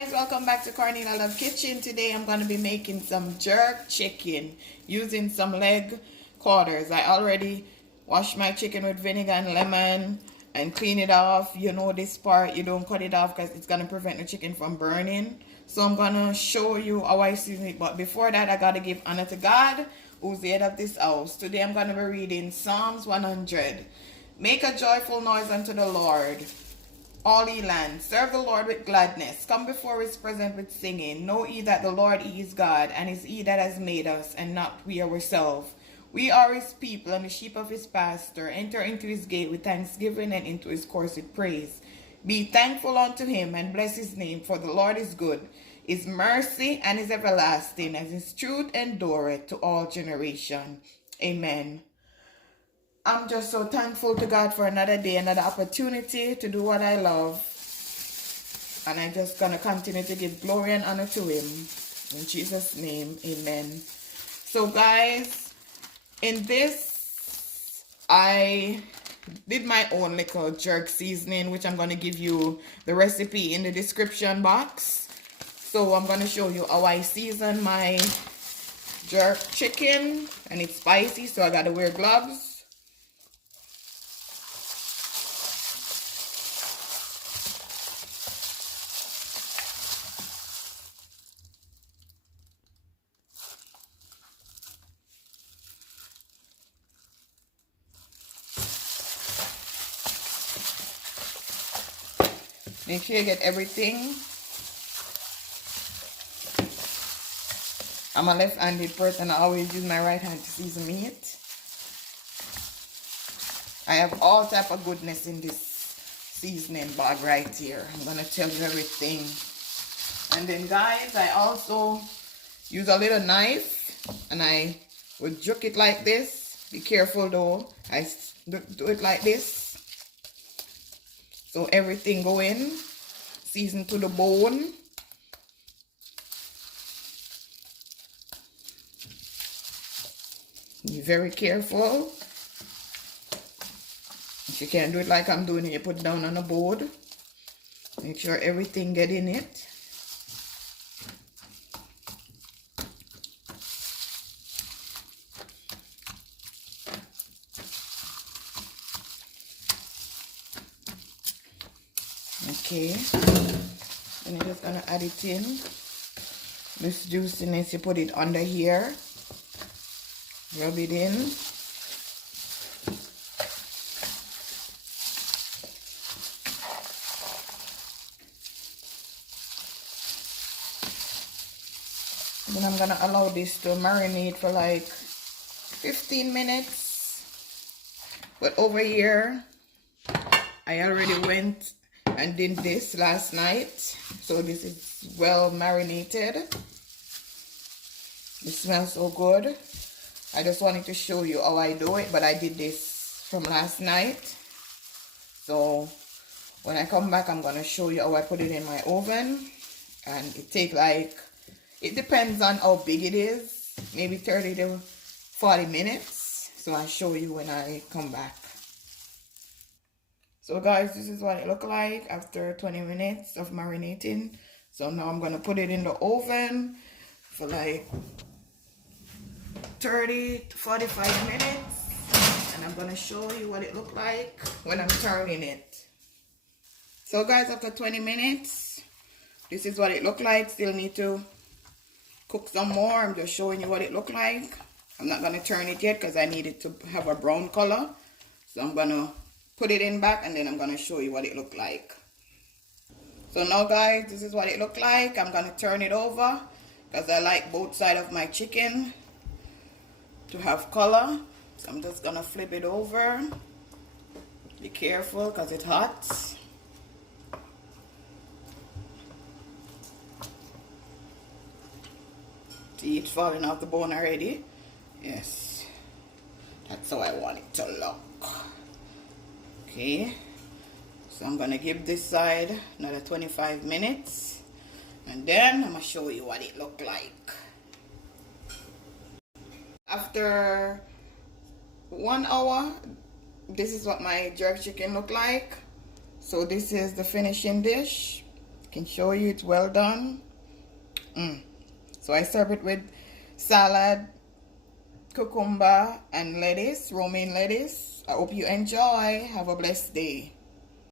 Guys, welcome back to Cornelialove Kitchen. Today I'm going to be making some jerk chicken using some leg quarters. I already washed my chicken with vinegar and lemon and clean it off. You know this part, you don't cut it off because it's going to prevent the chicken from burning. So I'm going to show you how I season it. But before that, I got to give honor to God, who's the head of this house. Today I'm going to be reading Psalms 100. Make a joyful noise unto the Lord, all ye lands. Serve the Lord with gladness. Come before his presence with singing. Know ye that the Lord he is God, and is he that has made us, and not we ourselves. We are his people, and the sheep of his pasture. Enter into his gate with thanksgiving, and into his courts with praise. Be thankful unto him, and bless his name, for the Lord is good. His mercy and his everlasting, and his truth endureth to all generation. Amen. I'm just so thankful to God for another day, another opportunity to do what I love. And I'm just going to continue to give glory and honor to him. In Jesus' name, amen. So guys, in this, I did my own little jerk seasoning, which I'm going to give you the recipe in the description box. So I'm going to show you how I season my jerk chicken. And it's spicy, so I got to wear gloves. Make sure you get everything. I'm a left-handed person. I always use my right hand to season meat. I have all type of goodness in this seasoning bag right here. I'm going to tell you everything. And then guys, I also use a little knife. And I will jerk it like this. Be careful though. I do it like this. So everything go in, season to the bone. Be very careful. If you can't do it like I'm doing it, you put it down on a board. Make sure everything get in it. Okay, and you're just gonna add it in. This juiciness, you put it under here, rub it in. Then I'm gonna allow this to marinate for like 15 minutes. But over here, I already went and did this last night, so this is well marinated. It smells so good. I just wanted to show you how I do it, but I did this from last night. So when I come back, I'm gonna show you how I put it in my oven. And it take like, it depends on how big it is, maybe 30 to 40 minutes. So I'll show you when I come back. So guys, this is what it look like after 20 minutes of marinating. So now I'm gonna put it in the oven for like 30 to 45 minutes. And I'm gonna show you what it look like when I'm turning it. So guys, after 20 minutes, this is what it look like. Still need to cook some more. I'm just showing you what it look like. I'm not gonna turn it yet because I need it to have a brown color. So I'm gonna put it in back and then I'm going to show you what it look like. So now guys, this is what it look like. I'm going to turn it over because I like both sides of my chicken to have color. So I'm just going to flip it over. Be careful because it's hot. See, it's falling off the bone already. Yes, that's how I want it to look. Okay, so I'm gonna give this side another 25 minutes and then I'm gonna show you what it look like. After 1 hour, this is what my jerk chicken look like. So this is the finishing dish. can show you it's well done. So I serve it with salad, cucumber, and lettuce, romaine lettuce. I hope you enjoy. Have a blessed day.